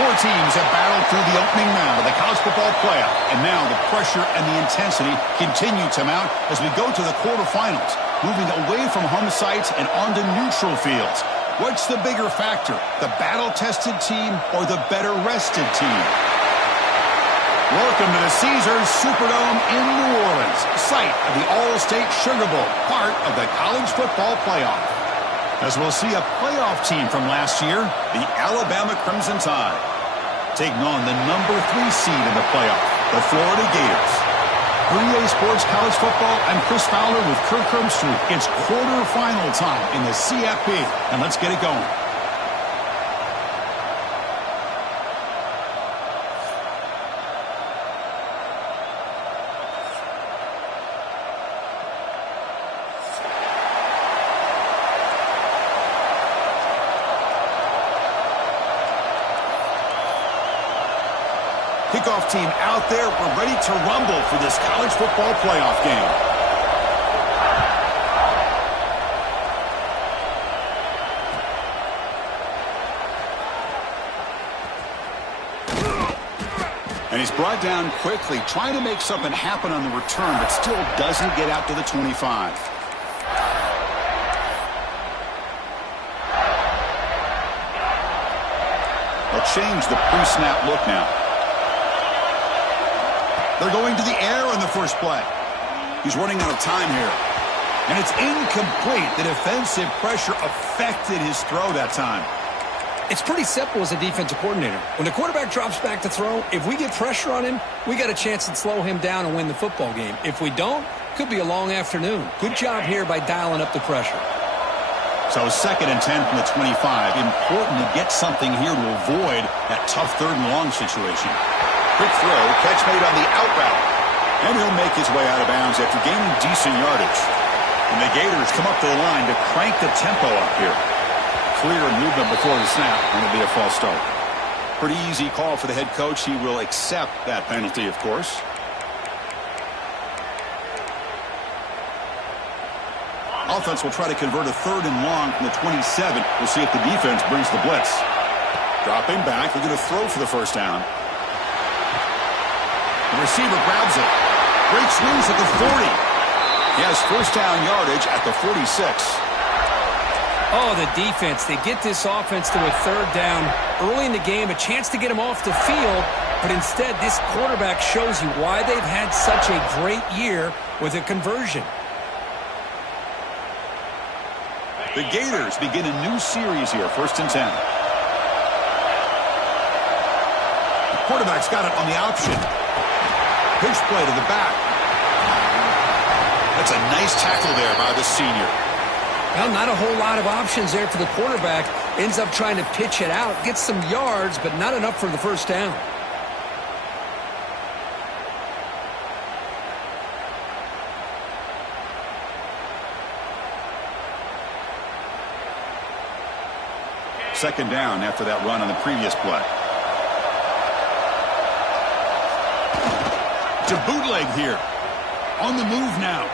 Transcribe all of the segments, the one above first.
Four teams have battled through the opening round of the college football playoff, and now the pressure and the intensity continue to mount as we go to the quarterfinals, moving away from home sites and onto neutral fields. What's the bigger factor, the battle-tested team or the better-rested team? Welcome to the Caesars Superdome in New Orleans, site of the All-State Sugar Bowl, part of the college football playoff. As we'll see a playoff team from last year, the Alabama Crimson Tide, taking on the number 3 seed in the playoff, the Florida Gators. 3A Sports College Football, I'm Chris Fowler with Kirk Herbstreit. It's quarterfinal time in the CFP, and let's get it going. Kickoff team out there. We're ready to rumble for this college football playoff game. And he's brought down quickly, trying to make something happen on the return, but still doesn't get out to the 25. They'll change the pre-snap look now. They're going to the air on the first play. He's running out of time here. And it's incomplete. The defensive pressure affected his throw that time. It's pretty simple as a defensive coordinator. When the quarterback drops back to throw, if we get pressure on him, we got a chance to slow him down and win the football game. If we don't, could be a long afternoon. Good job here by dialing up the pressure. So 2nd and 10 from the 25. Important to get something here to avoid that tough 3rd and long situation. Quick throw, catch made on the out route. And he'll make his way out of bounds after gaining decent yardage. And the Gators come up to the line to crank the tempo up here. Clear movement before the snap, and it'll be a false start. Pretty easy call for the head coach. He will accept that penalty, of course. Offense will try to convert a 3rd and long from the 27. We'll see if the defense brings the blitz. Dropping back, they're going to throw for the first down. The receiver grabs it. Breaks loose at the 40. He has first down yardage at the 46. Oh, the defense. They get this offense to a 3rd down early in the game, a chance to get him off the field, but instead this quarterback shows you why they've had such a great year with a conversion. The Gators begin a new series here, 1st and 10. The quarterback's got it on the option. Pitch play to the back. That's a nice tackle there by the senior. Well, not a whole lot of options there for the quarterback. Ends up trying to pitch it out, gets some yards, but not enough for the first down. Second down after that run on the previous play. To bootleg here. On the move now.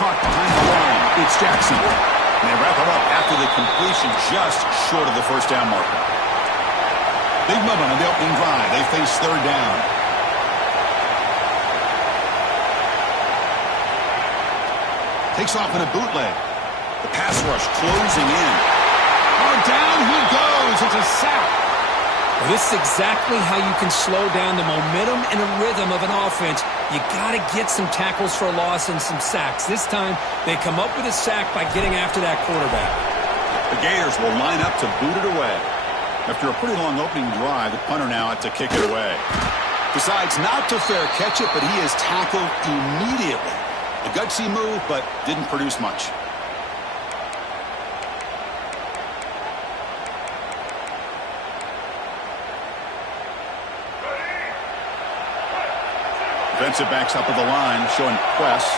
Caught behind the line. It's Jackson. And they wrap it up after the completion just short of the first down marker. Big moment on the opening drive. They face 3rd down. Takes off in a bootleg. The pass rush closing in. Oh, down he goes. It's a sack. Well, this is exactly how you can slow down the momentum and a rhythm of an offense. You got to get some tackles for a loss and some sacks. This time, they come up with a sack by getting after that quarterback. The Gators will line up to boot it away. After a pretty long opening drive, the punter now had to kick it away. Decides not to fair catch it, but he is tackled immediately. A gutsy move, but didn't produce much. Defensive backs up at the line, showing press.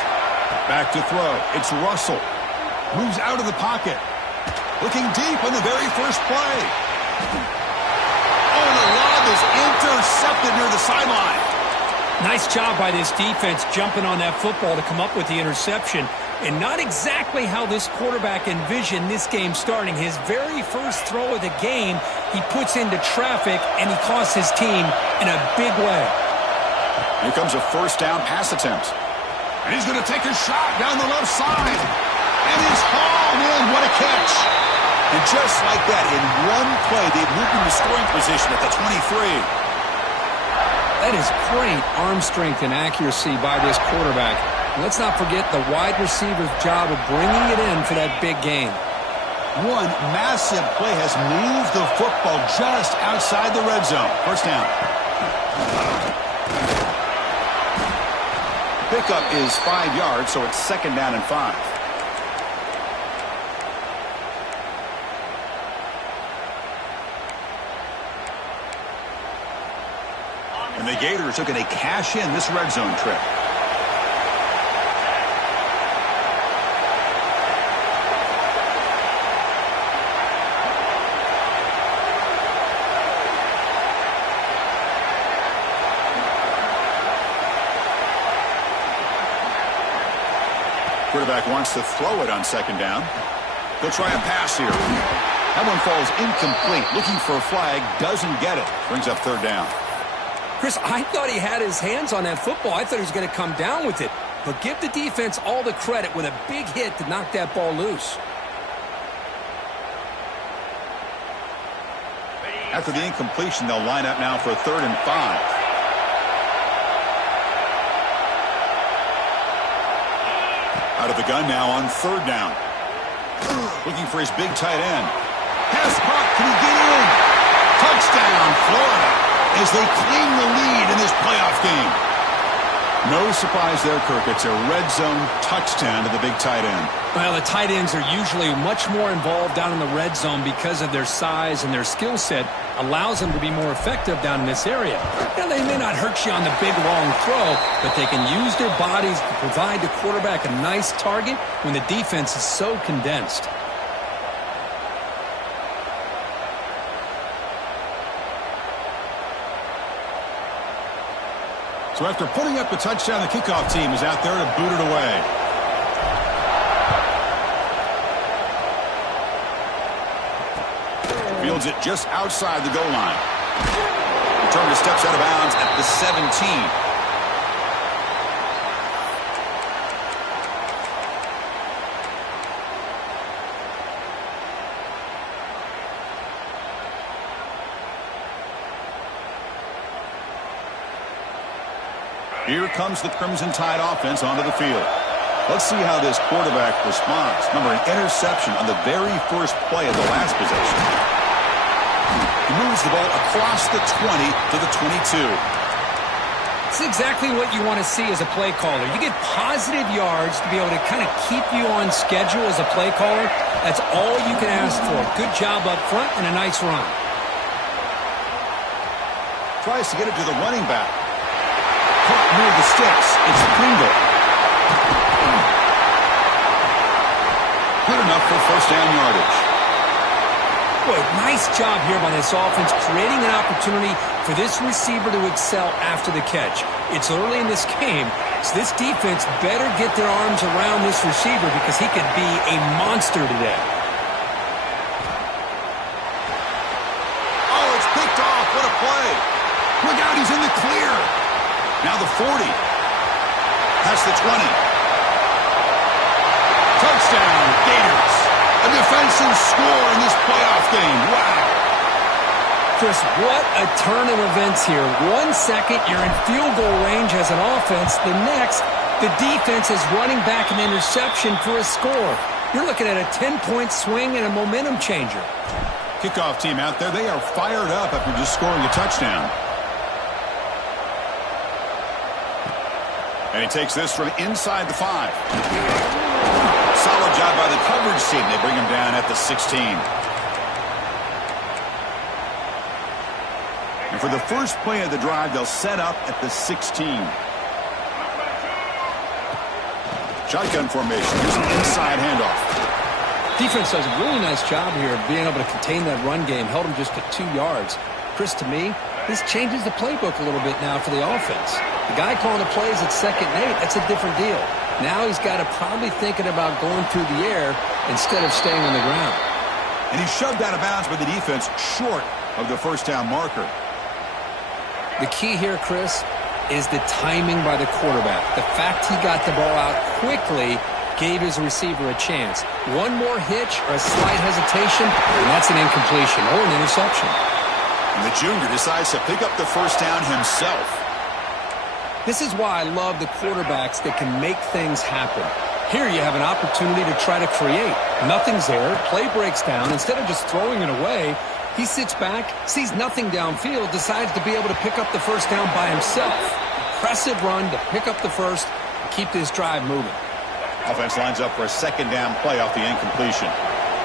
Back to throw. It's Russell. Moves out of the pocket. Looking deep on the very first play. Oh, and the lob is intercepted near the sideline. Nice job by this defense jumping on that football to come up with the interception. And not exactly how this quarterback envisioned this game starting. His very first throw of the game, he puts into traffic, and he costs his team in a big way. Here comes a first down pass attempt. And he's going to take a shot down the left side. And it's hauled in. What a catch. And just like that, in one play, they've moved into scoring position at the 23. That is great arm strength and accuracy by this quarterback. And let's not forget the wide receiver's job of bringing it in for that big gain. One massive play has moved the football just outside the red zone. First down. Pickup is 5 yards, so it's second down and 5. And the Gators are going to cash in this red zone trip. Quarterback wants to throw it on second down. He'll try a pass here. That one falls incomplete. Looking for a flag, doesn't get it. Brings up third down. Chris, I thought he had his hands on that football. I thought he was going to come down with it. But give the defense all the credit with a big hit to knock that ball loose. After the incompletion, they'll line up now for 3rd and 5. Out of the gun now on 3rd down. Looking for his big tight end. Pass caught. Can he get in? Touchdown, Florida, as they claim the lead in this playoff game. No surprise there, Kirk. It's a red zone touchdown to the big tight end. Well, the tight ends are usually much more involved down in the red zone because of their size and their skill set allows them to be more effective down in this area. Now, they may not hurt you on the big, long throw, but they can use their bodies to provide the quarterback a nice target when the defense is so condensed. So after putting up the touchdown, the kickoff team is out there to boot it away. Fields it just outside the goal line. Return to steps out of bounds at the 17. Here comes the Crimson Tide offense onto the field. Let's see how this quarterback responds. Remember, an interception on the very first play of the last possession. He moves the ball across the 20 to the 22. It's exactly what you want to see as a play caller. You get positive yards to be able to kind of keep you on schedule as a play caller. That's all you can ask for. Good job up front and a nice run. Tries to get it to the running back. Caught near the sticks. It's Pringle. Good enough for first down yardage. Boy, nice job here by this offense, creating an opportunity for this receiver to excel after the catch. It's early in this game, so this defense better get their arms around this receiver because he could be a monster today. Oh, it's picked off. What a play. Look out, he's in the clear. Now the 40. Past the 20. Touchdown, Gators. A defensive score in this playoff game. Wow. Chris, what a turn of events here. 1 second, you're in field goal range as an offense. The next, the defense is running back an interception for a score. You're looking at a 10-point swing and a momentum changer. Kickoff team out there, they are fired up after just scoring a touchdown. And he takes this from inside the 5. Solid job by the coverage team. They bring him down at the 16. And for the first play of the drive, they'll set up at the 16. Shotgun formation. Here's an inside handoff. Defense does a really nice job here of being able to contain that run game. Held him just to 2 yards. Chris, to me, This changes the playbook a little bit now for the offense. The guy calling the plays at 2nd and 8, that's a different deal. Now he's got to probably thinking about going through the air instead of staying on the ground. And he shoved out of bounds by the defense short of the first down marker. The key here, Chris, is the timing by the quarterback. The fact he got the ball out quickly gave his receiver a chance. One more hitch or a slight hesitation, and that's an incompletion or an interception. And the junior decides to pick up the first down himself. This is why I love the quarterbacks that can make things happen. Here you have an opportunity to try to create. Nothing's there. Play breaks down. Instead of just throwing it away, he sits back, sees nothing downfield, decides to be able to pick up the first down by himself. Impressive run to pick up the first and keep this drive moving. Offense lines up for a 2nd down play off the incompletion.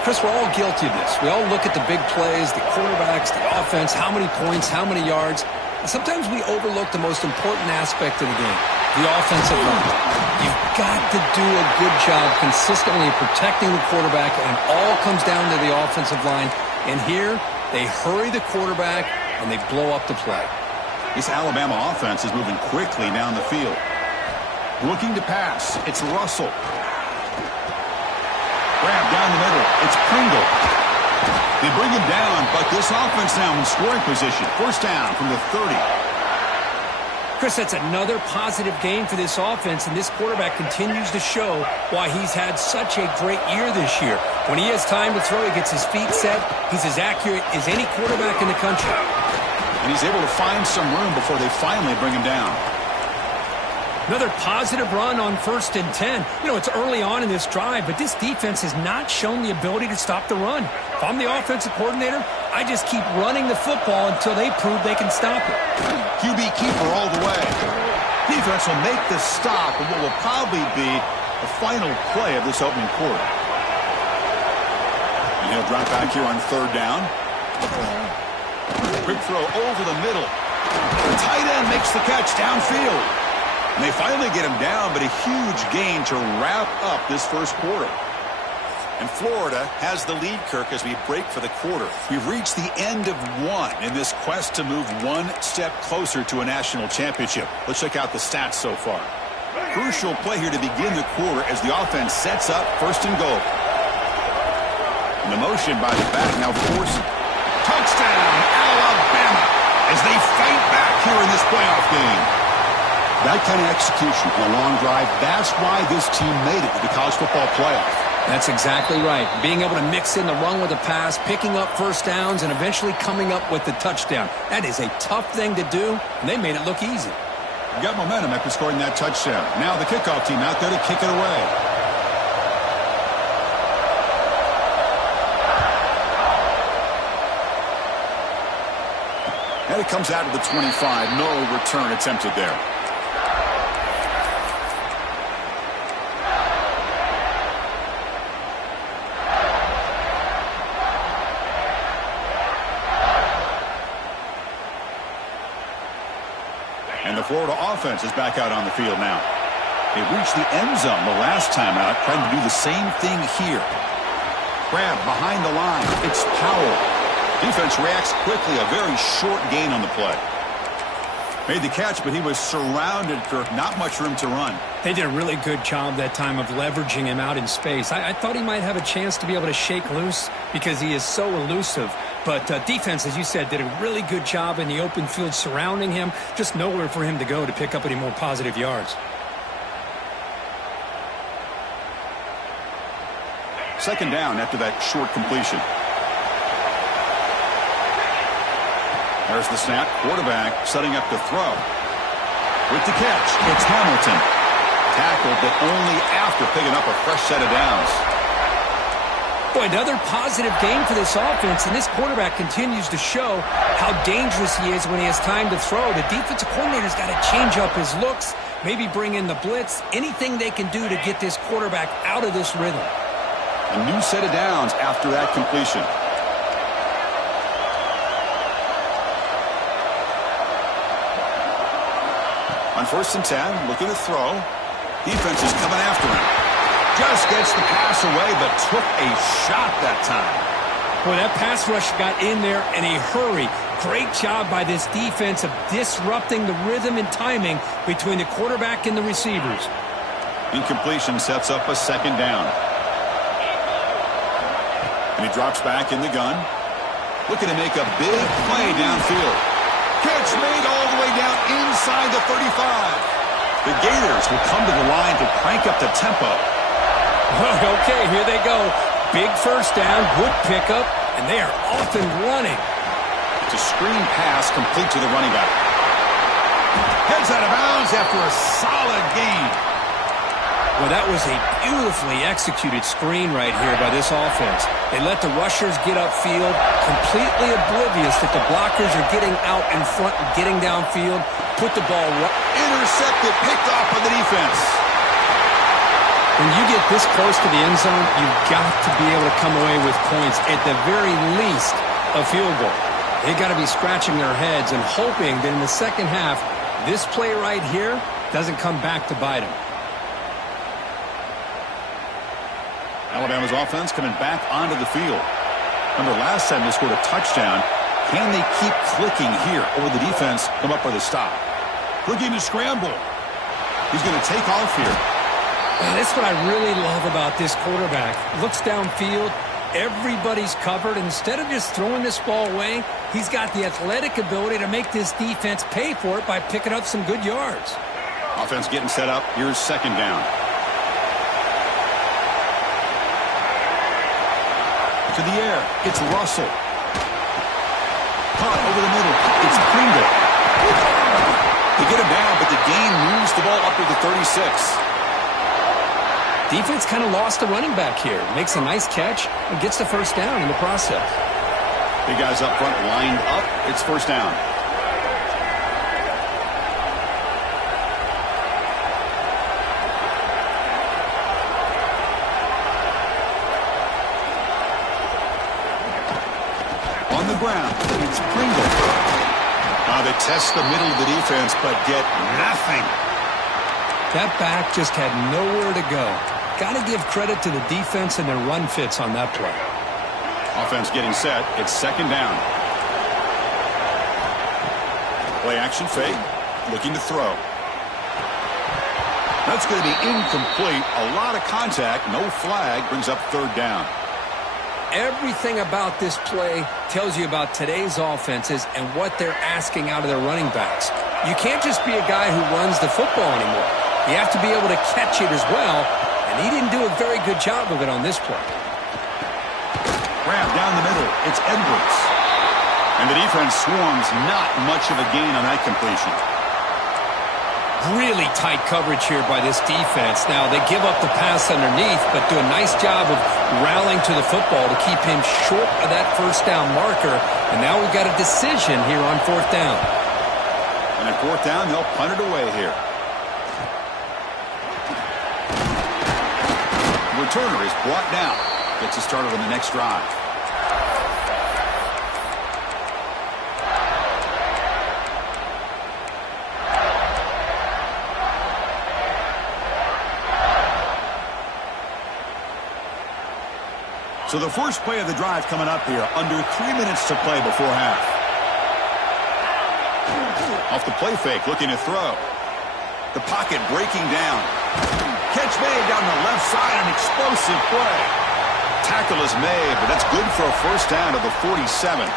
Chris, we're all guilty of this. We all look at the big plays, the quarterbacks, the offense, how many points, how many yards. And sometimes we overlook the most important aspect of the game, the offensive line. You've got to do a good job consistently protecting the quarterback, and it all comes down to the offensive line. And here, they hurry the quarterback, and they blow up the play. This Alabama offense is moving quickly down the field. Looking to pass. It's Russell. Grab down the middle. It's Pringle. They bring him down, but this offense now in scoring position. First down from the 30. Chris, that's another positive game for this offense, and this quarterback continues to show why he's had such a great year this year. When he has time to throw, he gets his feet set. He's as accurate as any quarterback in the country. And he's able to find some room before they finally bring him down. Another positive run on 1st and 10. You know, it's early on in this drive, but this defense has not shown the ability to stop the run. If I'm the offensive coordinator, I just keep running the football until they prove they can stop it. QB keeper all the way. Defense will make the stop in what will probably be the final play of this opening quarter. And he'll drop back here on 3rd down. Quick throw over the middle. The tight end makes the catch downfield. And they finally get him down, but a huge gain to wrap up this first quarter. And Florida has the lead, Kirk, as we break for the quarter. We've reached the end of one in this quest to move one step closer to a national championship. Let's check out the stats so far. Crucial play here to begin the quarter as the offense sets up 1st and goal. And the motion by the back now forcing. Touchdown, Alabama, as they fight back here in this playoff game. That kind of execution on a long drive, that's why this team made it to the college football playoff. That's exactly right. Being able to mix in the run with the pass, picking up first downs, and eventually coming up with the touchdown. That is a tough thing to do, and they made it look easy. Got momentum after scoring that touchdown. Now the kickoff team out there to kick it away. And it comes out to the 25. No return attempted there. And the Florida offense is back out on the field now. They reached the end zone the last time out, trying to do the same thing here. Grab behind the line. It's Powell. Defense reacts quickly. A very short gain on the play. Made the catch, but he was surrounded for not much room to run. They did a really good job that time of leveraging him out in space. I thought he might have a chance to be able to shake loose because he is so elusive. But defense, as you said, did a really good job in the open field surrounding him. Just nowhere for him to go to pick up any more positive yards. 2nd down after that short completion. There's the snap. Quarterback setting up to throw. With the catch, it's Hamilton. Tackled, but only after picking up a fresh set of downs. Boy, another positive game for this offense, and this quarterback continues to show how dangerous he is when he has time to throw. The defensive coordinator's got to change up his looks, maybe bring in the blitz, anything they can do to get this quarterback out of this rhythm. A new set of downs after that completion. On 1st and 10, looking to throw. Defense is coming after him. Just gets the pass away, but took a shot that time. Boy, that pass rush got in there in a hurry. Great job by this defense of disrupting the rhythm and timing between the quarterback and the receivers. Incompletion sets up a second down. And he drops back in the gun. Looking to make a big play downfield. Catch made all the way down inside the 35. The Gators will come to the line to crank up the tempo. Okay, here they go. Big first down, good pickup, and they are off and running. It's a screen pass complete to the running back. Heads out of bounds after a solid gain. Well, that was a beautifully executed screen right here by this offense. They let the rushers get upfield, completely oblivious that the blockers are getting out in front and getting downfield. Put the ball right. Intercepted, picked off by the defense. When you get this close to the end zone, you've got to be able to come away with points, at the very least, a field goal. They've got to be scratching their heads and hoping that in the second half, this play right here doesn't come back to bite them. Alabama's offense coming back onto the field. Remember, last time they scored a touchdown. Can they keep clicking here, or will the defense come up with a stop? Looking to scramble. He's going to take off here. That's what I really love about this quarterback. Looks downfield. Everybody's covered. Instead of just throwing this ball away, he's got the athletic ability to make this defense pay for it by picking up some good yards. Offense getting set up. Here's second down. To the air. It's Russell. Caught over the middle. It's Pringle. They get him down, but the gain moves the ball up to the 36. Defense kind of lost the running back here. Makes a nice catch and gets the first down in the process. Big guys up front lined up. It's first down. On the ground, it's Pringle. Now they test the middle of the defense, but get nothing. That back just had nowhere to go. Got to give credit to the defense and their run fits on that play. Offense getting set. It's second down. Play action fake. Looking to throw. That's going to be incomplete. A lot of contact. No flag. Brings up third down. Everything about this play tells you about today's offenses and what they're asking out of their running backs. You can't just be a guy who runs the football anymore. You have to be able to catch it as well, and he didn't do a very good job of it on this play. Grab down the middle. It's Edwards. And the defense swarms. Not much of a gain on that completion. Really tight coverage here by this defense. Now, they give up the pass underneath, but do a nice job of rallying to the football to keep him short of that first down marker. And now we've got a decision here on fourth down. And at fourth down, they'll punt it away here. Returner is brought down. Gets us started on the next drive. So the first play of the drive coming up here. Under 3 minutes to play before half. Off the play fake, looking to throw. The pocket breaking down. Catch made down the left side, an explosive play. Tackle is made, but that's good for a first down to the 47.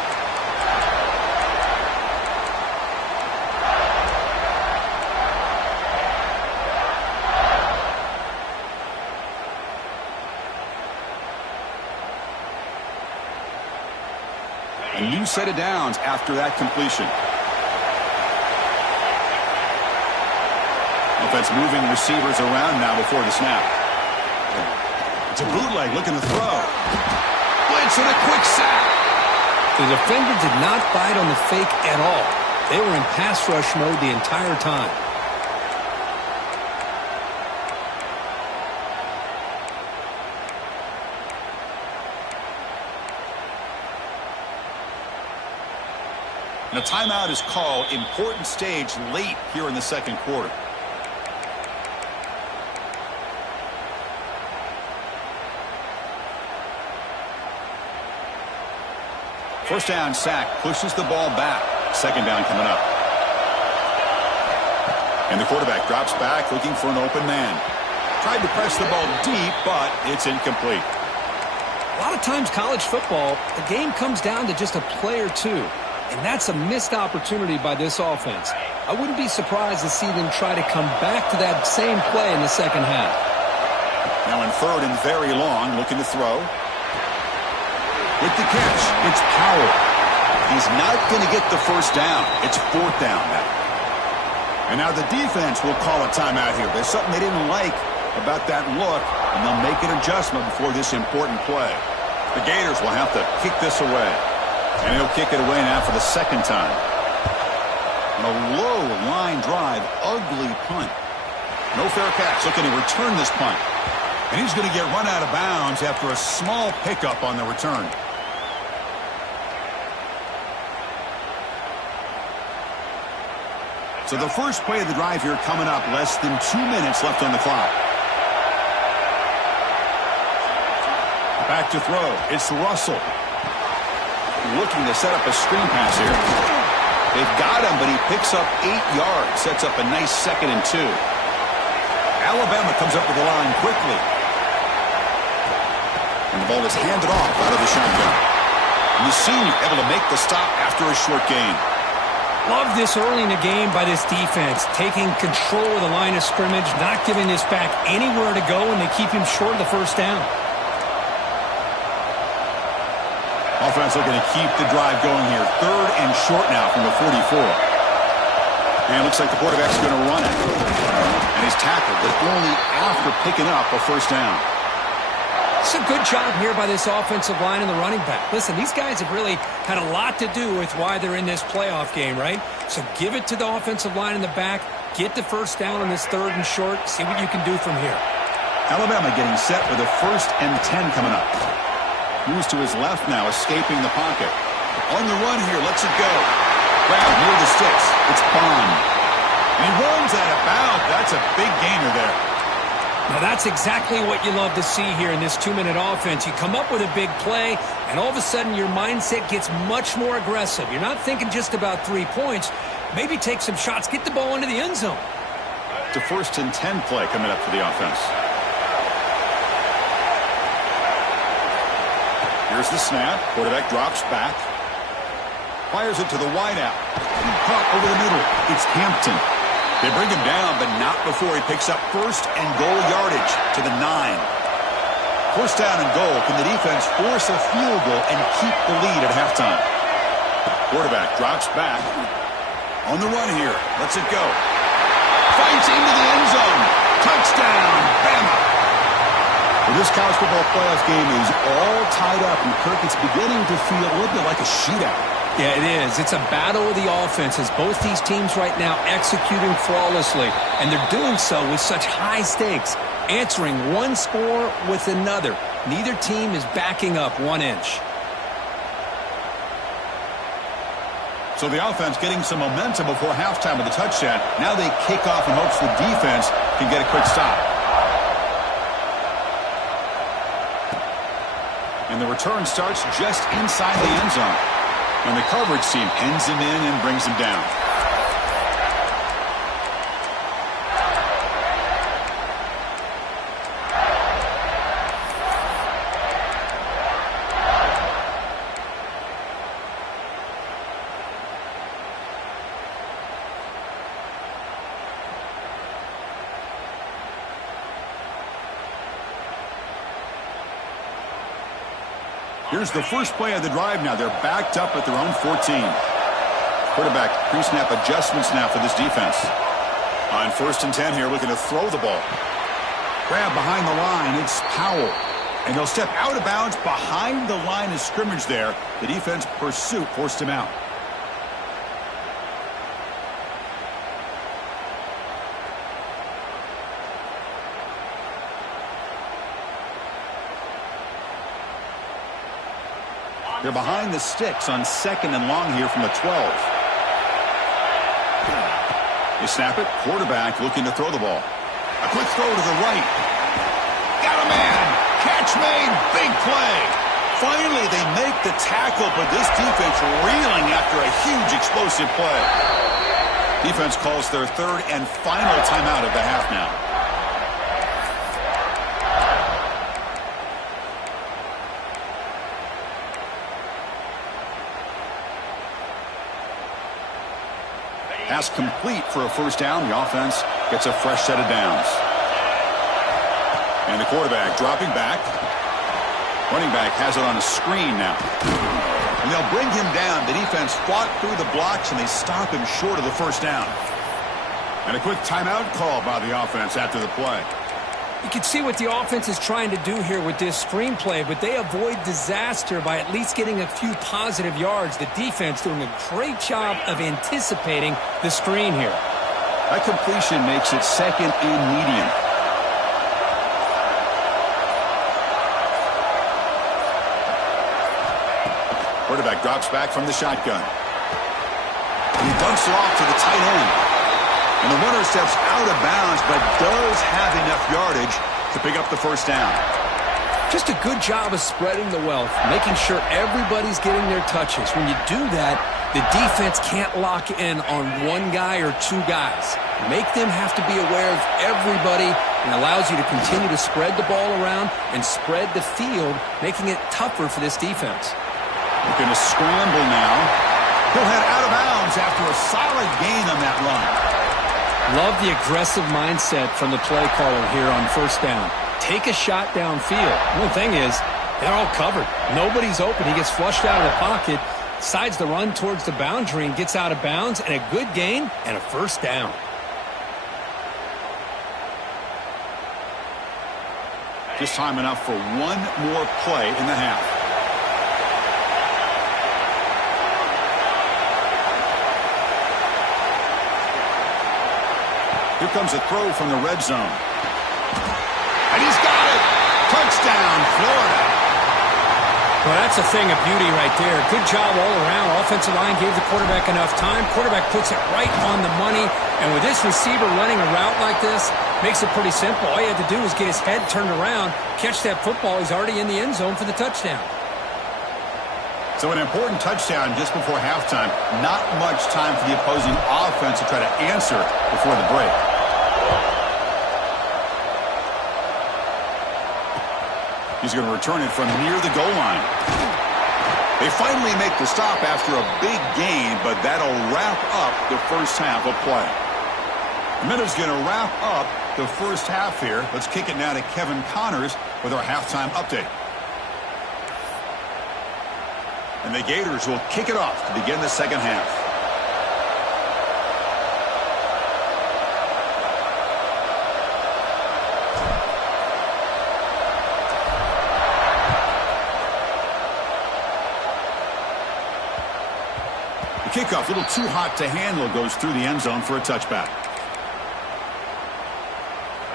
A new set of downs after that completion. Offense moving receivers around now before the snap. It's a bootleg looking to throw. Blitz and a quick sack. The defender did not bite on the fake at all. They were in pass rush mode the entire time. And a timeout is called. Important stage late here in the second quarter. First down sack pushes the ball back. Second down coming up. And the quarterback drops back looking for an open man. Tried to press the ball deep, but it's incomplete. A lot of times college football, the game comes down to just a play or two. And that's a missed opportunity by this offense. I wouldn't be surprised to see them try to come back to that same play in the second half. Now in third and very long, looking to throw. With the catch, it's Powell. He's not going to get the first down. It's fourth down now. And now the defense will call a timeout here. There's something they didn't like about that look, and they'll make an adjustment before this important play. The Gators will have to kick this away. And he'll kick it away now for the second time. And a low line drive, ugly punt. No fair catch. Looking to return this punt. And he's going to get run out of bounds after a small pickup on the return. So the first play of the drive here coming up, less than 2 minutes left on the clock. Back to throw. It's Russell. Looking to set up a screen pass here. They've got him, but he picks up 8 yards. Sets up a nice 2nd and 2. Alabama comes up to the line quickly. And the ball is handed off out of the shotgun. And the senior able to make the stop after a short gain. Love this early in the game by this defense. Taking control of the line of scrimmage, not giving this back anywhere to go, and they keep him short of the first down. Offense looking to keep the drive going here. Third and short now from the 44. And it looks like the quarterback's going to run it. And he's tackled, but only after picking up a first down. It's a good job here by this offensive line and the running back. Listen, these guys have really had a lot to do with why they're in this playoff game, right? So give it to the offensive line in the back. Get the first down on this third and short. See what you can do from here. Alabama getting set with a 1st and 10 coming up. Moves to his left now, escaping the pocket. On the run here, lets it go. Grab near the sticks. It's Bond. And he runs out of bounds. That's a big gainer there. Now that's exactly what you love to see here in this 2-minute offense. You come up with a big play, and all of a sudden your mindset gets much more aggressive. You're not thinking just about 3 points. Maybe take some shots, get the ball into the end zone. It's a 1st and 10 play coming up for the offense. Here's the snap. Quarterback drops back. Fires it to the wideout. Caught over the middle. It's Hampton. They bring him down, but not before he picks up 1st and goal yardage to the 9. 1st down and goal. Can the defense force a field goal and keep the lead at halftime? Quarterback drops back. On the run here. Lets it go. Fights into the end zone. Touchdown, Bama. Well, this college football playoff game is all tied up, and Kirk, it's beginning to feel a little bit like a shootout. Yeah, it is. It's a battle of the offenses. Both these teams right now executing flawlessly, and they're doing so with such high stakes, answering one score with another. Neither team is backing up 1 inch. So the offense getting some momentum before halftime with the touchdown. Now they kick off in hopes the defense can get a quick stop. And the return starts just inside the end zone. And the coverage team pins him in and brings him down. Here's the first play of the drive now. They're backed up at their own 14. Quarterback pre-snap adjustments now for this defense. On 1st and 10 here, looking to throw the ball. Grab behind the line. It's Powell. And he'll step out of bounds behind the line of scrimmage there. The defense pursuit forced him out. They're behind the sticks on 2nd and long here from the 12. They snap it. Quarterback looking to throw the ball. A quick throw to the right. Got a man. Catch made. Big play. Finally, they make the tackle, but this defense reeling after a huge explosive play. Defense calls their third and final timeout of the half now. Pass complete for a first down. The offense gets a fresh set of downs. And the quarterback dropping back. Running back has it on a screen now. And they'll bring him down. The defense fought through the blocks, and they stop him short of the first down. And a quick timeout call by the offense after the play. You can see what the offense is trying to do here with this screenplay, but they avoid disaster by at least getting a few positive yards. The defense doing a great job of anticipating the screen here. That completion makes it second and medium. Quarterback drops back from the shotgun. And he dumps it off to the tight end. And the runner steps out of bounds, but does have enough yardage to pick up the first down. Just a good job of spreading the wealth, making sure everybody's getting their touches. When you do that, the defense can't lock in on one guy or two guys. Make them have to be aware of everybody, and allows you to continue to spread the ball around and spread the field, making it tougher for this defense. Looking to scramble now. He'll head out of bounds after a solid gain on that run. Love the aggressive mindset from the play caller here on first down. Take a shot downfield. One thing is, they're all covered. Nobody's open. He gets flushed out of the pocket, decides to run towards the boundary and gets out of bounds, and a good gain and a first down. Just time enough for one more play in the half. Here comes a throw from the red zone. And he's got it! Touchdown, Florida! Well, that's a thing of beauty right there. Good job all around. Offensive line gave the quarterback enough time. Quarterback puts it right on the money. And with this receiver running a route like this, makes it pretty simple. All he had to do was get his head turned around, catch that football. He's already in the end zone for the touchdown. So an important touchdown just before halftime. Not much time for the opposing offense to try to answer before the break. He's going to return it from near the goal line. They finally make the stop after a big gain, but that'll wrap up the first half of play. The Minnows going to wrap up the first half here. Let's kick it now to Kevin Connors with our halftime update. And the Gators will kick it off to begin the second half. The kickoff, a little too hot to handle, goes through the end zone for a touchback.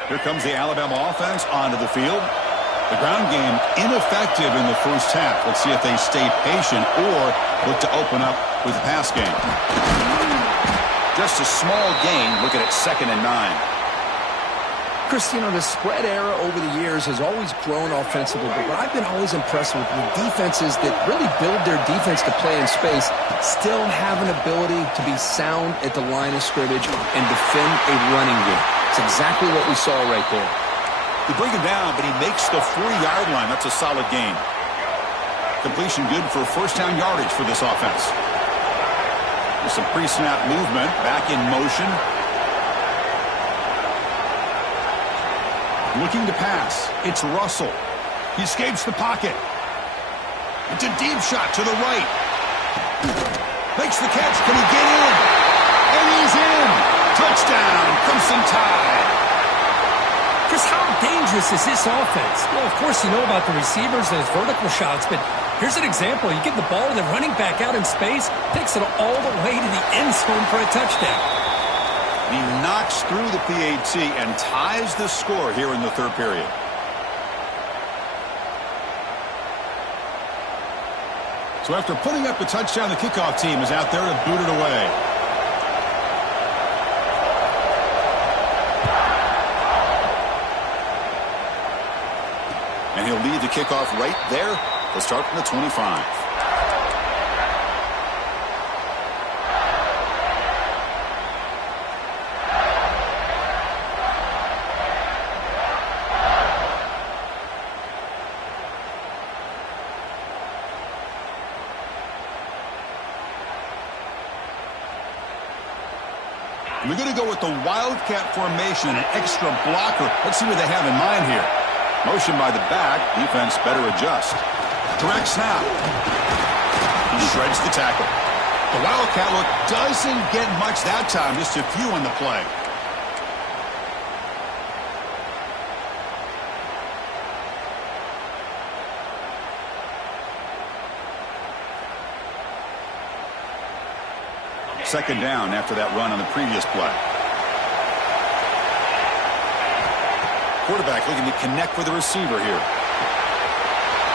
Here comes the Alabama offense onto the field. The ground game ineffective in the first half. Let's see if they stay patient or look to open up with the pass game. Just a small gain. Looking at 2nd and 9. Chris, you know, the spread era over the years has always grown offensively, but what I've been always impressed with defenses that really build their defense to play in space still have an ability to be sound at the line of scrimmage and defend a running game. It's exactly what we saw right there. They bring him down, but he makes the 4-yard line. That's a solid gain. Completion good for first down yardage for this offense. With some pre-snap movement, back in motion. Looking to pass. It's Russell. He escapes the pocket. It's a deep shot to the right. Makes the catch. Can he get in? And he's in. Touchdown, Crimson Tide. Chris, how dangerous is this offense? Well, of course, you know about the receivers, those vertical shots, but here's an example. You get the ball to the running back out in space, takes it all the way to the end zone for a touchdown. He knocks through the PAT and ties the score here in the third period. So after putting up the touchdown, the kickoff team is out there to boot it away. And he'll lead the kickoff right there They'll start from the 25. We're going to go with the Wildcat formation, an extra blocker. Let's see what they have in mind here. Motion by the back. Defense better adjust. Direct snap. He shreds the tackle. The Wildcat look doesn't get much that time. Just a few on the play. Second down after that run on the previous play. Quarterback looking to connect with the receiver here.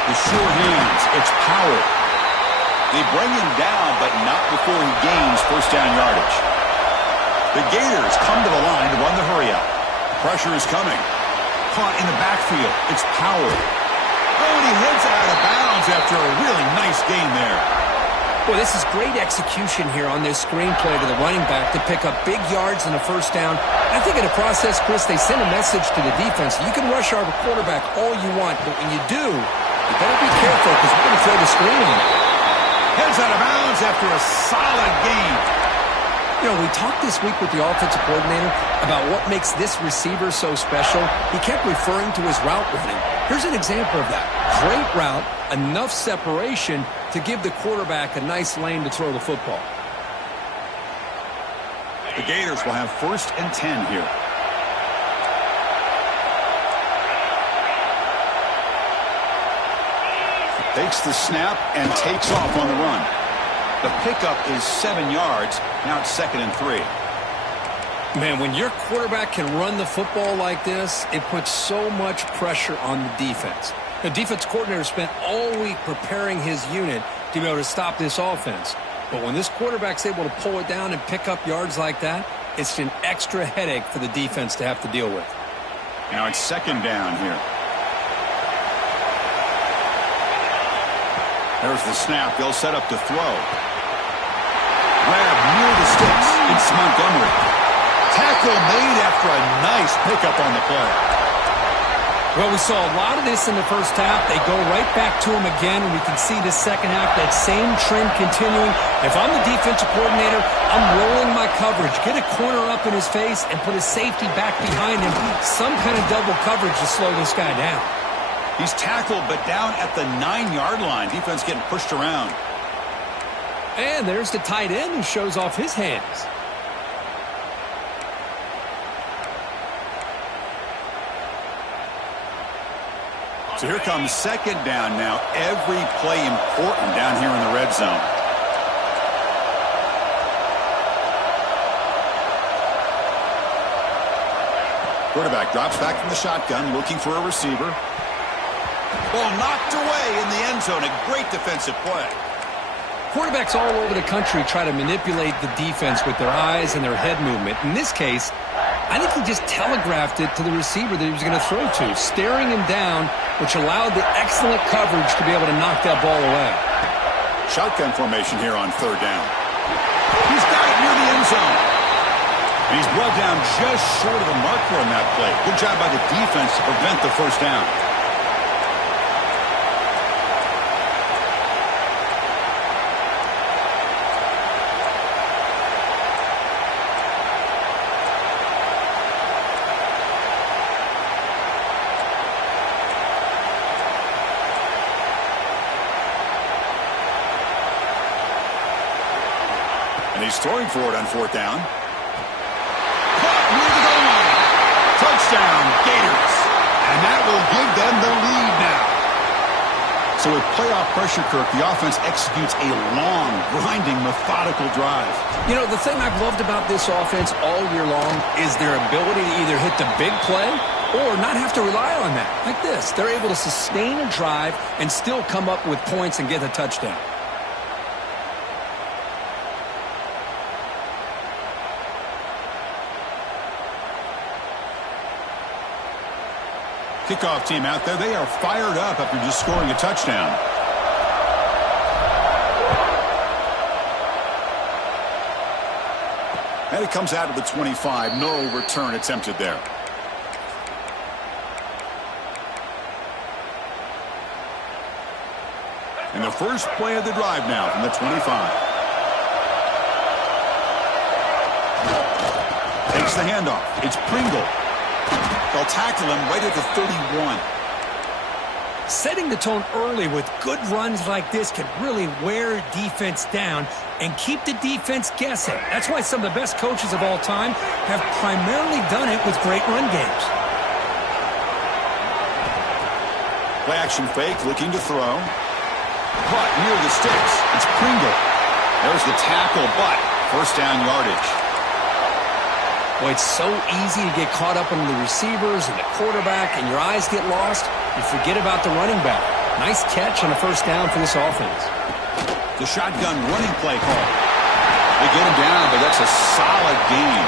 The sure hands. It's power. They bring him down, but not before he gains first down yardage. The Gators come to the line to run the hurry out. Pressure is coming. Caught in the backfield. It's power. Oh, and he heads out of bounds after a really nice gain there. Well, this is great execution here on this screenplay to the running back to pick up big yards and a first down. I think in the process, Chris, they send a message to the defense. You can rush our quarterback all you want, but when you do, you better be careful because we're going to throw the screen on him. Heads out of bounds after a solid gain. You know, we talked this week with the offensive coordinator about what makes this receiver so special. He kept referring to his route running. Here's an example of that. Great route, enough separation to give the quarterback a nice lane to throw the football. The Gators will have first and 10 here. Takes the snap and takes off on the run. The pickup is 7 yards. Now it's 2nd and 3. Man, when your quarterback can run the football like this, it puts so much pressure on the defense. The defense coordinator spent all week preparing his unit to be able to stop this offense. But when this quarterback's able to pull it down and pick up yards like that, it's an extra headache for the defense to have to deal with. Now it's 2nd down here. There's the snap. They'll set up to throw. Grab near the sticks. It's Montgomery. Tackle made after a nice pickup on the play. Well, we saw a lot of this in the first half. They go right back to him again, and we can see the second half, that same trend continuing. If I'm the defensive coordinator, I'm rolling my coverage. Get a corner up in his face and put a safety back behind him. Some kind of double coverage to slow this guy down. He's tackled, but down at the 9-yard line. Defense getting pushed around. And there's the tight end who shows off his hands. So here comes 2nd down now. Every play important down here in the red zone. Quarterback drops back from the shotgun, looking for a receiver. Ball knocked away in the end zone. A great defensive play. Quarterbacks all over the country try to manipulate the defense with their eyes and their head movement. In this case, I think he just telegraphed it to the receiver that he was going to throw to, staring him down, which allowed the excellent coverage to be able to knock that ball away. Shotgun formation here on 3rd down. He's got it near the end zone. And he's brought down just short of the marker on that play. Good job by the defense to prevent the first down. And he's throwing for it on 4th down. Caught near the goal line. Touchdown, Gators. And that will give them the lead now. So with playoff pressure, Kirk, the offense executes a long, grinding, methodical drive. You know, the thing I've loved about this offense all year long is their ability to either hit the big play or not have to rely on that. Like this. They're able to sustain a drive and still come up with points and get a touchdown. Kickoff team out there, they are fired up after just scoring a touchdown. And it comes out of the 25. No return attempted there. And the first play of the drive now from the 25. Takes the handoff. It's Pringle. They'll tackle him right at the 31. Setting the tone early with good runs like this can really wear defense down and keep the defense guessing. That's why some of the best coaches of all time have primarily done it with great run games. Play action fake, looking to throw. Caught near the sticks. It's Pringle. There's the tackle, but first down yardage. Boy, it's so easy to get caught up in the receivers and the quarterback, and your eyes get lost. You forget about the running back. Nice catch on a first down for this offense. The shotgun running play call. They get him down, but that's a solid gain.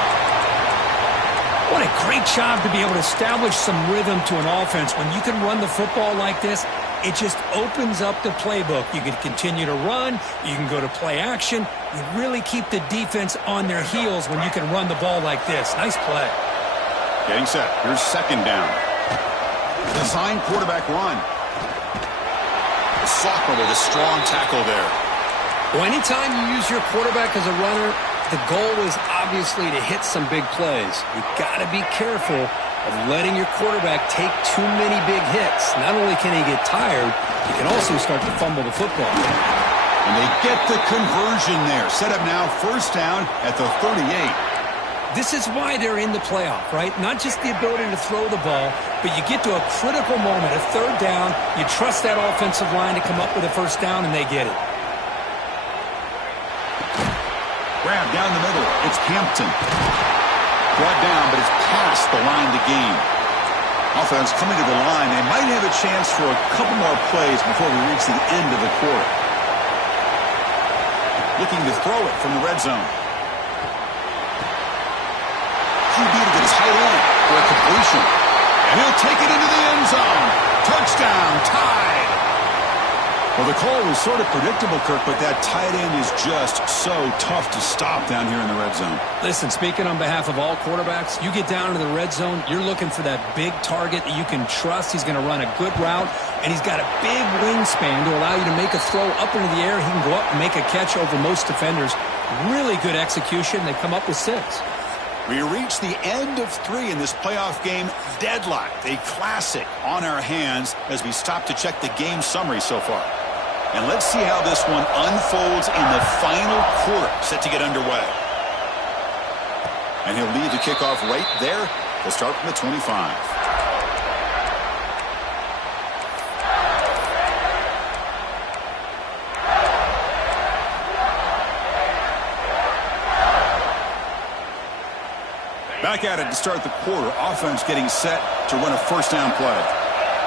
What a great job to be able to establish some rhythm to an offense. When you can run the football like this, it just opens up the playbook. You can continue to run. You can go to play action. You really keep the defense on their heels when you can run the ball like this. Nice play. Getting set. Here's second down. Design quarterback run. The sophomore with a strong tackle there. Well, anytime you use your quarterback as a runner, the goal is obviously to hit some big plays. You've got to be careful of letting your quarterback take too many big hits. Not only can he get tired, he can also start to fumble the football. And they get the conversion there. Set up now, first down at the 38. This is why they're in the playoff, right? Not just the ability to throw the ball, but you get to a critical moment, a third down, you trust that offensive line to come up with a first down, and they get it. Grab down the middle. It's Hampton. Brought down, but it's past the line to gain. Offense coming to the line. They might have a chance for a couple more plays before we reach the end of the quarter. Looking to throw it from the red zone. QB to the tight end for a completion. And he'll take it into the end zone. Touchdown, tied. Well, the call was sort of predictable, Kirk, but that tight end is just so tough to stop down here in the red zone. Listen, speaking on behalf of all quarterbacks, you get down to the red zone, you're looking for that big target that you can trust. He's going to run a good route, and he's got a big wingspan to allow you to make a throw up into the air. He can go up and make a catch over most defenders. Really good execution. They come up with 6. We reach the end of 3 in this playoff game. Deadlocked, a classic on our hands as we stop to check the game summary so far. And let's see how this one unfolds in the final quarter, set to get underway. And he'll lead the kickoff right there. He'll start from the 25. Back at it to start the quarter. Offense getting set to run a first down play.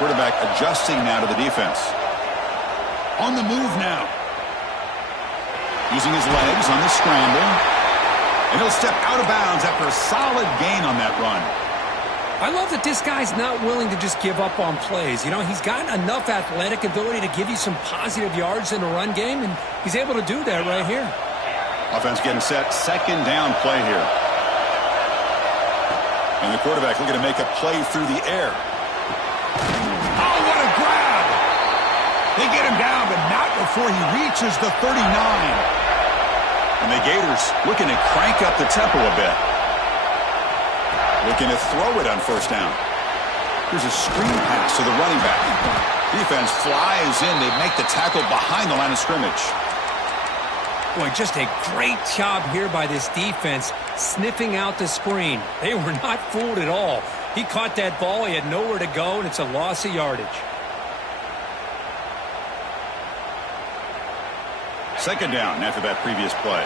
Quarterback adjusting now to the defense. On the move now. Using his legs on the scramble. And he'll step out of bounds after a solid gain on that run. I love that this guy's not willing to just give up on plays. You know, he's got enough athletic ability to give you some positive yards in the run game, and he's able to do that right here. Offense getting set. Second down play here. And the quarterback looking to make a play through the air. Oh, what a grab! They get him down, but not before he reaches the 39. And the Gators looking to crank up the tempo a bit. Looking to throw it on first down. Here's a screen pass to the running back. Defense flies in. They make the tackle behind the line of scrimmage. Boy, just a great job here by this defense, sniffing out the screen. They were not fooled at all. He caught that ball. He had nowhere to go, and it's a loss of yardage. Second down after that previous play.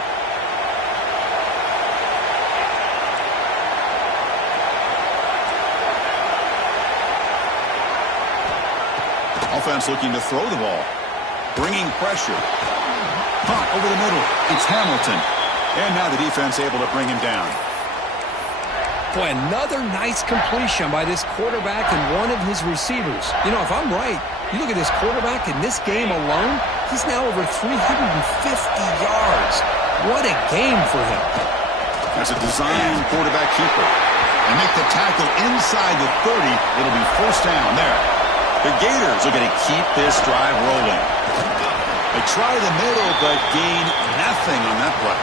Offense looking to throw the ball. Bringing pressure. Punt over the middle. It's Hamilton. And now the defense able to bring him down. Boy, another nice completion by this quarterback and one of his receivers. You know, if I'm right, you look at this quarterback in this game alone, he's now over 350 yards. What a game for him. As a design quarterback keeper. And make the tackle inside the 30. It'll be first down there. The Gators are going to keep this drive rolling. They try the middle, but gain nothing on that play.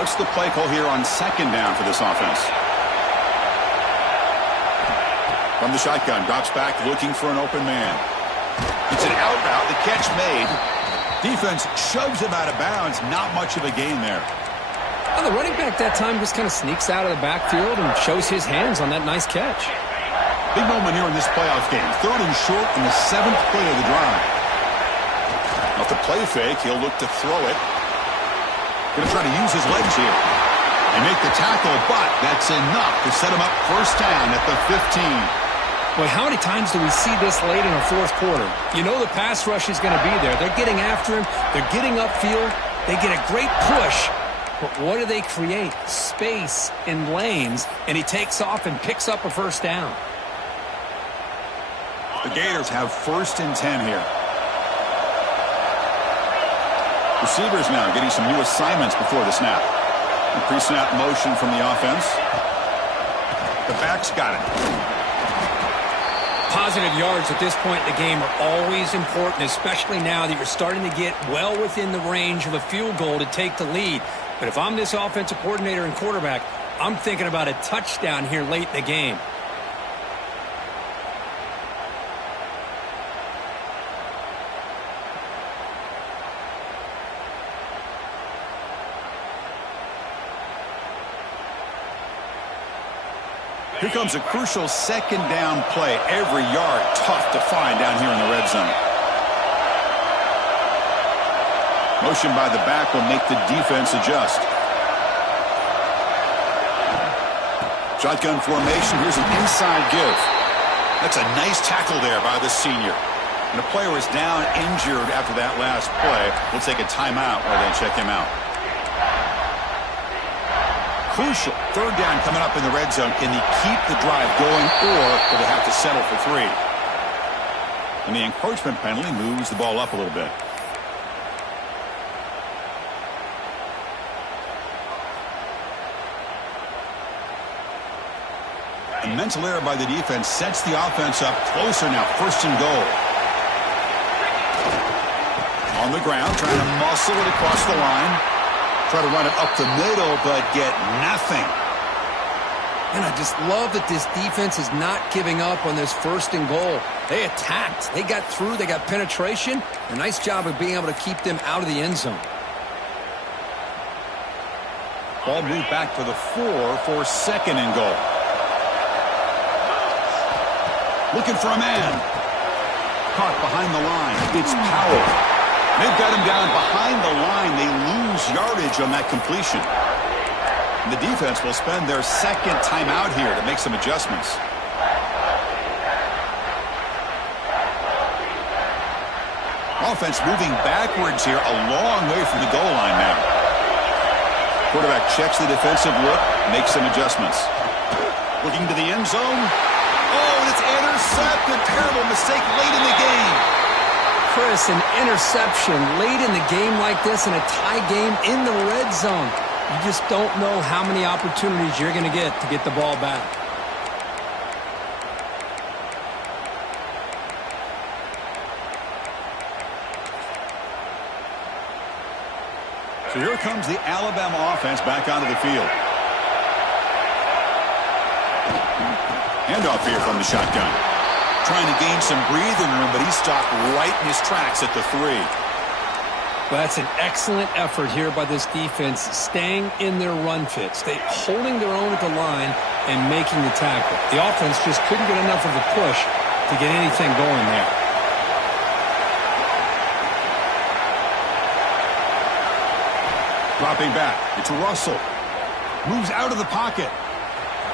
What's the play call here on second down for this offense? From the shotgun, drops back looking for an open man. It's an out route, the catch made. Defense shoves him out of bounds. Not much of a gain there. Well, the running back that time just kind of sneaks out of the backfield and shows his hands on that nice catch. Big moment here in this playoff game. 3rd and short in the 7th play of the drive. Off the play fake, he'll look to throw it. Going to try to use his legs here. And make the tackle, but that's enough to set him up first down at the 15. Boy, how many times do we see this late in the 4th quarter? You know the pass rush is going to be there. They're getting after him. They're getting upfield. They get a great push. But what do they create? Space in lanes, and he takes off and picks up a first down. The Gators have 1st and 10 here. Receivers now getting some new assignments before the snap. The pre-snap motion from the offense. The back's got it. Positive yards at this point in the game are always important, especially now that you're starting to get well within the range of a field goal to take the lead. But if I'm this offensive coordinator and quarterback, I'm thinking about a touchdown here late in the game. Here comes a crucial 2nd down play. Every yard tough to find down here in the red zone. Motion by the back will make the defense adjust. Shotgun formation. Here's an inside give. That's a nice tackle there by the senior. And the player is down injured after that last play. We'll take a timeout while they check him out. Crucial 3rd down coming up in the red zone. Can he keep the drive going, or will they have to settle for 3? And the encroachment penalty moves the ball up a little bit. A mental error by the defense sets the offense up closer now. 1st and goal. On the ground, trying to muscle it across the line. Try to run it up the middle, but get nothing. And I just love that this defense is not giving up on this 1st and goal. They attacked. They got through. They got penetration. A nice job of being able to keep them out of the end zone. Ball moved back to the 4 for 2nd and goal. Looking for a man. Caught behind the line. It's Powell. They've got him down behind the line. They lose yardage on that completion. And the defense will spend their 2nd timeout here to make some adjustments. Offense moving backwards here, a long way from the goal line now. Quarterback checks the defensive look, makes some adjustments. Looking to the end zone. Oh, and it's intercepted. Terrible mistake late in the game. Chris, an interception late in the game like this in a tie game in the red zone. You just don't know how many opportunities you're going to get the ball back. So here comes the Alabama offense back onto the field. Handoff here from the shotgun. Trying to gain some breathing room, but he stopped right in his tracks at the 3. Well, that's an excellent effort here by this defense, staying in their run fit, holding their own at the line and making the tackle. The offense just couldn't get enough of a push to get anything going there. Dropping back, it's Russell. Moves out of the pocket.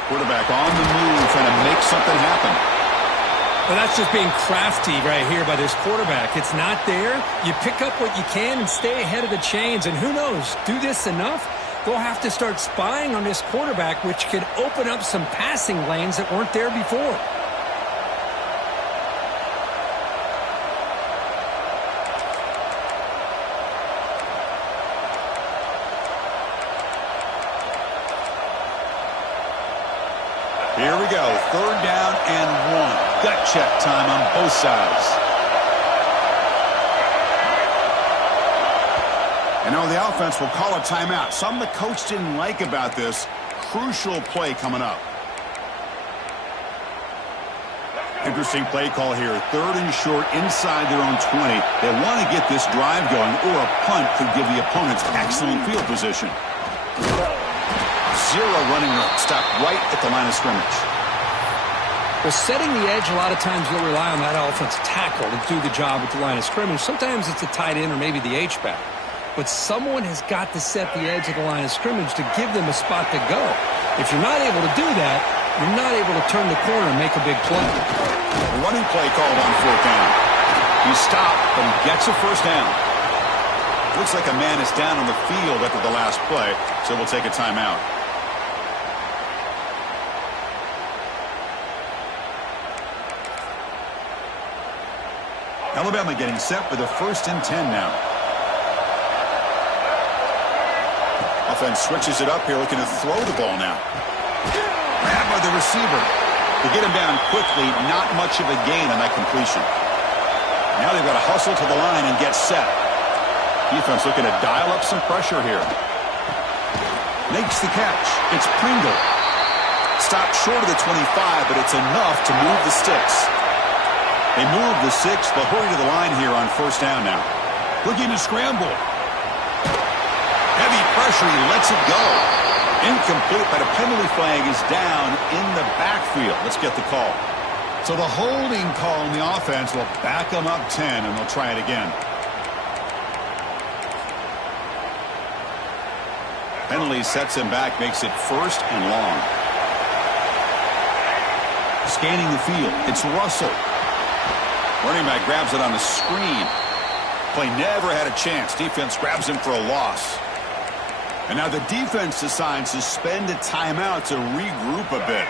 Quarterback on the move, trying to make something happen. Well, that's just being crafty right here by this quarterback. It's not there. You pick up what you can and stay ahead of the chains. And who knows, do this enough, they'll have to start spying on this quarterback, which could open up some passing lanes that weren't there before. Here we go. 3rd down and 1. Gut check time on both sides. And now the offense will call a timeout. Something the coach didn't like about this. Crucial play coming up. Interesting play call here. 3rd and short inside their own 20. They want to get this drive going, or a punt could give the opponents excellent field position. 0 running room. Stop right at the line of scrimmage. Well, setting the edge, a lot of times you'll rely on that offensive tackle to do the job at the line of scrimmage. Sometimes it's a tight end or maybe the H-back. But someone has got to set the edge of the line of scrimmage to give them a spot to go. If you're not able to do that, you're not able to turn the corner and make a big play. A running play called on 4th down. He stopped, but he gets a 1st down. Looks like a man is down on the field after the last play, so we'll take a timeout. Alabama getting set for the 1st and 10 now. Offense switches it up here, looking to throw the ball now. Grabbed by the receiver. To get him down quickly, not much of a gain on that completion. Now they've got to hustle to the line and get set. Defense looking to dial up some pressure here. Makes the catch. It's Pringle. Stopped short of the 25, but it's enough to move the sticks. They move the 6. They'll hurry to the line here on 1st down now. Looking to scramble. Heavy pressure. He lets it go. Incomplete, but a penalty flag is down in the backfield. Let's get the call. So the holding call on the offense will back them up 10, and they'll try it again. Penalty sets him back, makes it 1st and long. Scanning the field, it's Russell. Running back grabs it on the screen. Play never had a chance. Defense grabs him for a loss. And now the defense decides to spend a timeout to regroup a bit.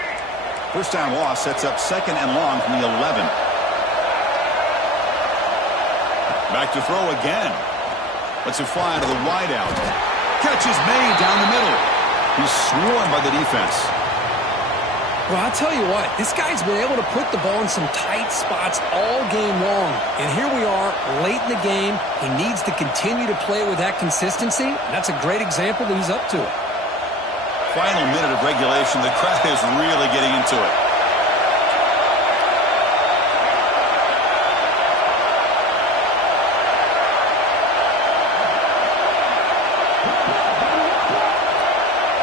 1st down loss sets up 2nd and long from the 11. Back to throw again. Lets it fly to the wideout. Catch is made down the middle. He's swarmed by the defense. Well, I'll tell you what, this guy's been able to put the ball in some tight spots all game long. And here we are, late in the game. He needs to continue to play with that consistency. And that's a great example that he's up to it. Final minute of regulation. The crowd is really getting into it.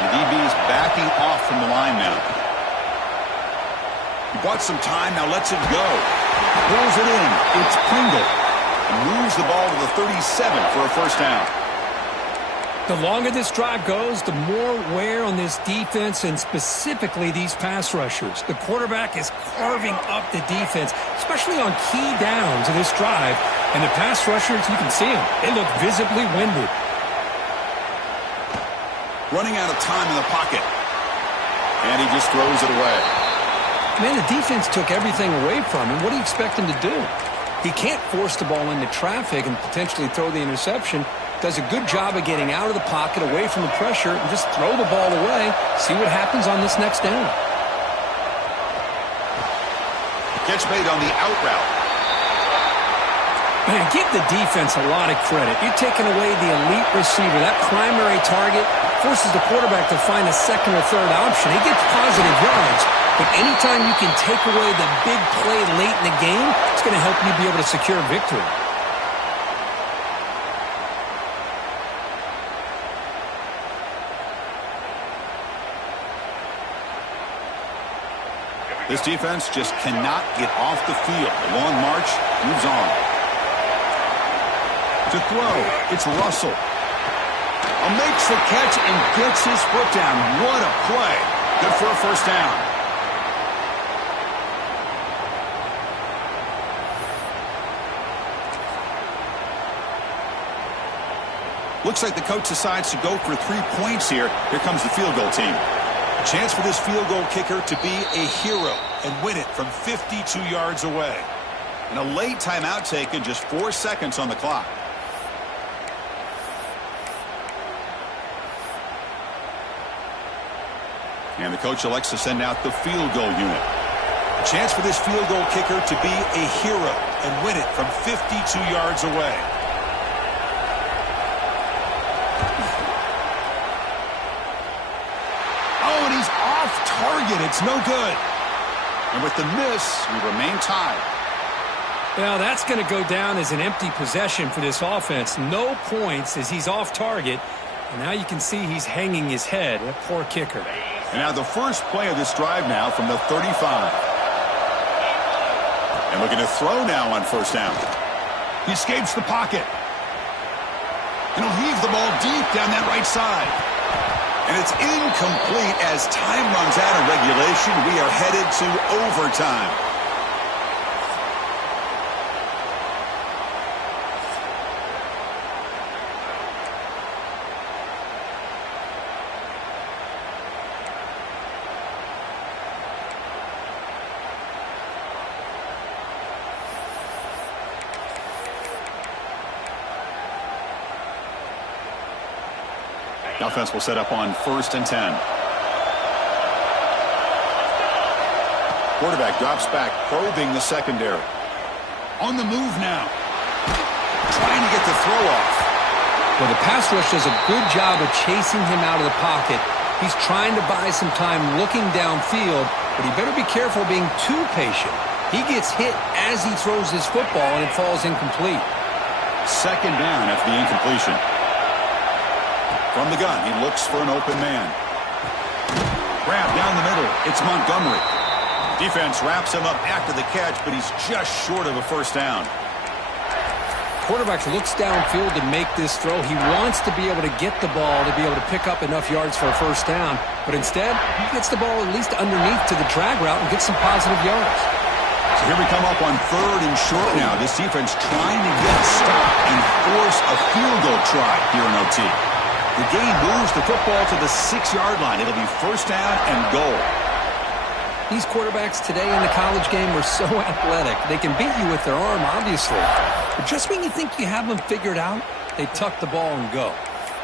The DB's backing off from the line now. He bought some time, now lets it go. Pulls it in. It's Pringle. And moves the ball to the 37 for a 1st down. The longer this drive goes, the more wear on this defense and specifically these pass rushers. The quarterback is carving up the defense, especially on key downs of this drive. And the pass rushers, you can see them. They look visibly winded. Running out of time in the pocket. And he just throws it away. Man, the defense took everything away from him. What do you expect him to do? He can't force the ball into traffic and potentially throw the interception. Does a good job of getting out of the pocket, away from the pressure, and just throw the ball away. See what happens on this next down. Catch made on the out route. Man, give the defense a lot of credit. You're taking away the elite receiver. That primary target forces the quarterback to find a 2nd or 3rd option. He gets positive yards. But anytime you can take away the big play late in the game, it's going to help you be able to secure victory. This defense just cannot get off the field. The long march moves on. To throw, it's Russell. Makes the catch and gets his foot down. What a play. Good for a 1st down. Looks like the coach decides to go for 3 points here. Here comes the field goal team. A chance for this field goal kicker to be a hero and win it from 52 yards away. And a late timeout taken, just 4 seconds on the clock. And the coach elects to send out the field goal unit. A chance for this field goal kicker to be a hero and win it from 52 yards away. Oh, and he's off target. It's no good. And with the miss, we remain tied. Well, that's going to go down as an empty possession for this offense. No points as he's off target. And now you can see he's hanging his head. That poor kicker. And now the first play of this drive now from the 35. And looking to throw now on first down. He escapes the pocket. And he'll heave the ball deep down that right side. And it's incomplete as time runs out of regulation. We are headed to overtime. The offense will set up on 1st and 10. Quarterback drops back, probing the secondary. On the move now. Trying to get the throw off. Well, the pass rush does a good job of chasing him out of the pocket. He's trying to buy some time looking downfield, but he better be careful being too patient. He gets hit as he throws his football, and it falls incomplete. 2nd down after the incompletion. From the gun, he looks for an open man. Grab down the middle. It's Montgomery. Defense wraps him up after the catch, but he's just short of a first down. Quarterback looks downfield to make this throw. He wants to be able to get the ball to be able to pick up enough yards for a first down, but instead, he gets the ball at least underneath to the drag route and gets some positive yards. So here we come up on 3rd and short now. This defense trying to get a stop and force a field goal try here in OT. The game moves the football to the 6-yard line. It'll be first down and goal. These quarterbacks today in the college game are so athletic. They can beat you with their arm, obviously. But just when you think you have them figured out, they tuck the ball and go.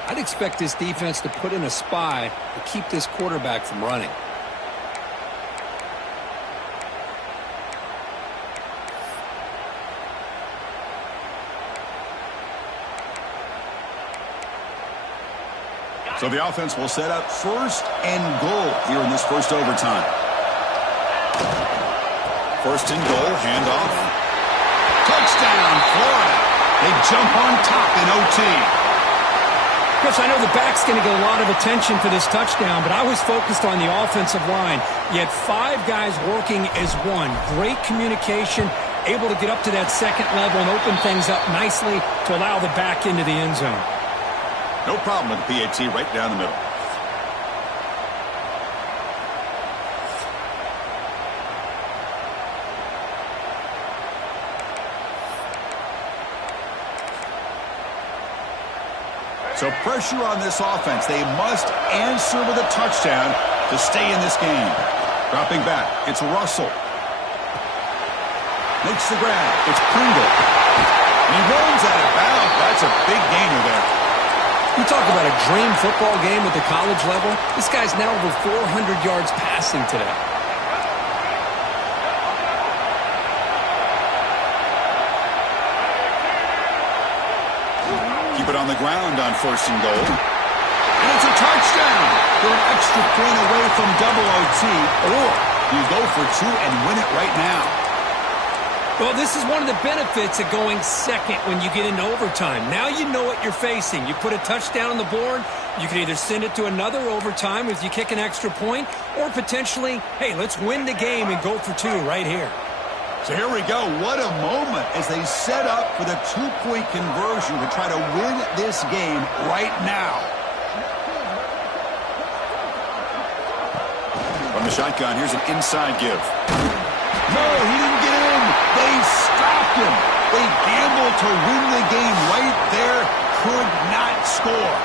I'd expect this defense to put in a spy to keep this quarterback from running. So the offense will set up 1st and goal here in this first overtime. 1st and goal, handoff. Touchdown, Florida. They jump on top in OT. Chris, I know the back's going to get a lot of attention for this touchdown, but I was focused on the offensive line. You had 5 guys working as one. Great communication, able to get up to that 2nd level and open things up nicely to allow the back into the end zone. No problem with the PAT right down the middle. So pressure on this offense. They must answer with a touchdown to stay in this game. Dropping back, it's Russell. Makes the grab. It's Pringle. And he runs out of bounds. That's a big gainer there. You talk about a dream football game at the college level. This guy's now over 400 yards passing today. Keep it on the ground on 1st and goal. And it's a touchdown. They're an extra point away from double OT. Or you go for 2 and win it right now. Well, this is one of the benefits of going second when you get into overtime. Now you know what you're facing. You put a touchdown on the board, you can either send it to another overtime if you kick an extra point, or potentially, hey, let's win the game and go for 2 right here. So here we go. What a moment as they set up for the 2-point conversion to try to win this game right now. From the shotgun, here's an inside give. No, he didn't get in. They stopped him. They gambled to win the game right there. Could not score.